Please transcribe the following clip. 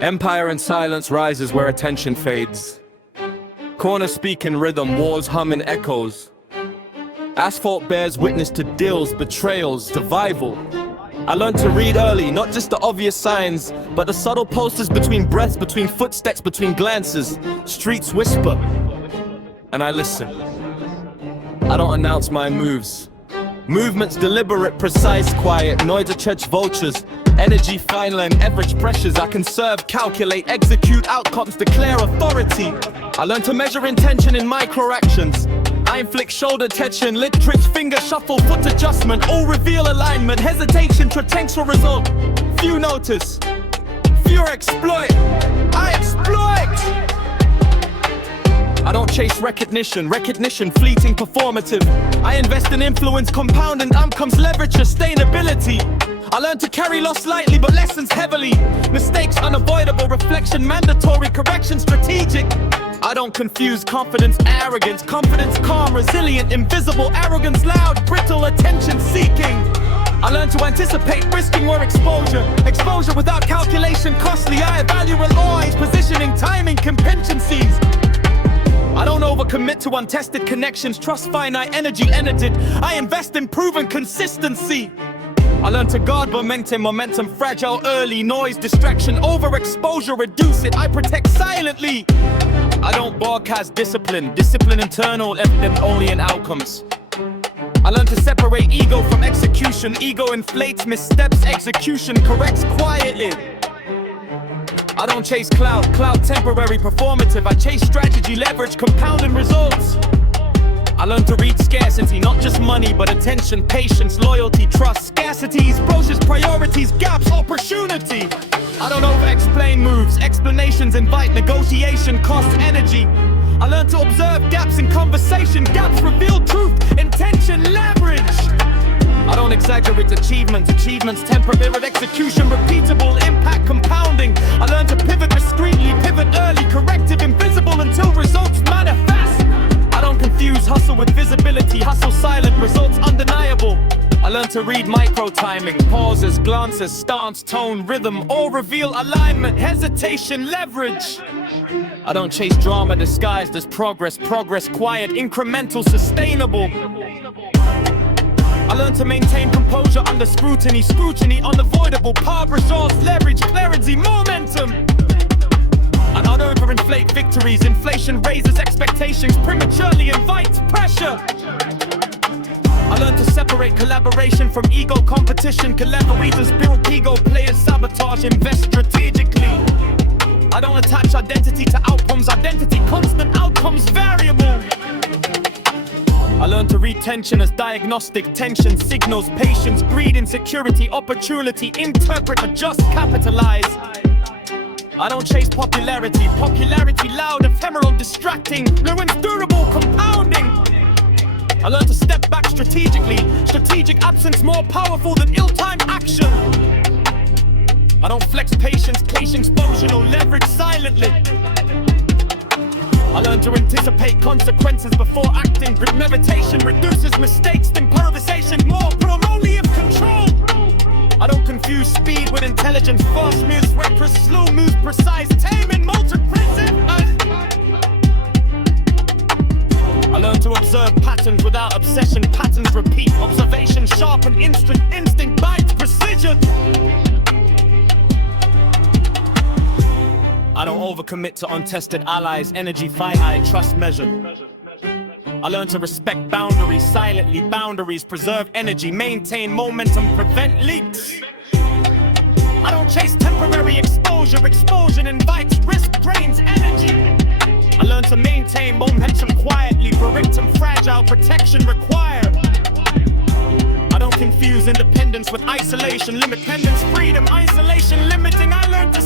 Empire in silence rises where attention fades. Corners speak in rhythm, walls hum in echoes. Asphalt bears witness to deals, betrayals, survival. I learned to read early, not just the obvious signs, but the subtle posters between breaths, between footsteps, between glances. Streets whisper, and I listen. I don't announce my moves. Movements deliberate, precise, quiet, noise to church vultures. Energy, fine line, average pressures. I can serve, calculate, execute outcomes, declare authority. I learned to measure intention in micro actions. I inflict shoulder tension, lip trips, finger shuffle, foot adjustment. All reveal alignment, hesitation, potential result. Few notice, few exploit. I exploit. I don't chase recognition, fleeting, performative. I invest in influence, compounding outcomes, leverage, sustainability. I learned to carry loss lightly, but lessons heavily. Mistakes unavoidable, reflection mandatory, correction strategic. I don't confuse confidence, arrogance, confidence calm, resilient, invisible, arrogance loud, brittle, attention seeking. I learned to anticipate risking more exposure. Exposure without calculation, costly. I evaluate always positioning, timing, contingencies. I don't overcommit to untested connections, trust finite energy energied. I invest in proven consistency. I learned to guard momentum fragile early, noise, distraction, overexposure, reduce it. I protect silently. I don't broadcast discipline internal, evident only in outcomes. I learned to separate ego from execution. Ego inflates, missteps, execution corrects quietly. I don't chase cloud temporary, performative. I chase strategy, leverage, compounding results. I learned to read scarcity, not just money, but attention, patience, loyalty, trust. Scarcities, process, priorities, gaps, opportunity. I don't over-explain moves, explanations invite negotiation, cost energy. I learned to observe gaps in conversation, gaps reveal truth, intention, leverage. I don't exaggerate achievements temper, mirrored execution, repeatable, impact, compounding. I learned to pivot discreetly, pivot early, corrective, invisible until results manifest. I don't confuse hustle with visibility, hustle silent, results undeniable. I learned to read micro timing, pauses, glances, stance, tone, rhythm, all reveal alignment, hesitation, leverage. I don't chase drama disguised as progress, quiet, incremental, sustainable. I learned to maintain composure under scrutiny, unavoidable, power, results, leverage, clarity, momentum. I don't overinflate victories, inflation raises expectations, prematurely invites pressure. I learned to separate collaboration from ego, competition, collaborators build ego, players sabotage, invest strategically. I don't attach identity to outcomes, identity constant, outcomes variable. I learned to read tension as diagnostic, tension signals, patience, greed, insecurity, opportunity, interpret, adjust, capitalize. I don't chase popularity loud, ephemeral, distracting, ruins durable, compounding. I learned to step back strategically, strategic absence more powerful than ill-timed action. I don't flex patience, exposure, or leverage silently. I learned to anticipate consequences before acting. Premeditation reduces mistakes, improvisation more promotive control. I don't confuse speed with intelligence. Fast moves, reckless, slow moves, precise, taming, multiplicative. I learned to observe patterns without obsession. Patterns repeat, observation sharpen, instinct bites, precision. I don't overcommit to untested allies, energy finite, trust measured. I learned to respect boundaries, silently boundaries, preserve energy, maintain momentum, prevent leaks. I don't chase temporary exposure, exposure invites risk, drains energy. I learned to maintain momentum quietly, momentum fragile, protection required. I don't confuse independence with isolation, limit dependence, freedom, isolation, limiting. I learned to